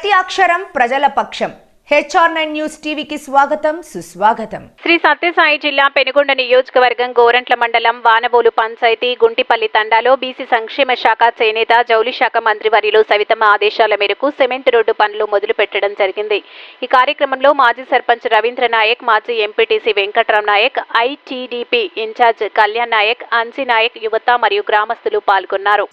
ప్రతి అక్షరం ప్రజల పక్షం. HR9 న్యూస్ టీవీకి స్వాగతం, సుస్వాగతం. శ్రీ సత్యసాయి జిల్లా పెనుగొండ నియోజకవర్గం గోరంట్ల మండలం వానబోలు పంచాయతీ గుంటిపల్లి తండాలో బీసీ సంక్షేమ శాఖ చేనేత జౌళి శాఖ మంత్రివర్యులు సవితమ్మ ఆదేశాల మేరకు సిమెంట్ రోడ్డు పనులు మొదలు పెట్టడం జరిగింది. ఈ కార్యక్రమంలో మాజీ సర్పంచ్ రవీంద్ర నాయక్, మాజీ MPTC Venkatram Naik, ITDP incharge Kalyan Naik, అన్సీ Naik, యువత మరియు గ్రామస్తులు పాల్గొన్నారు.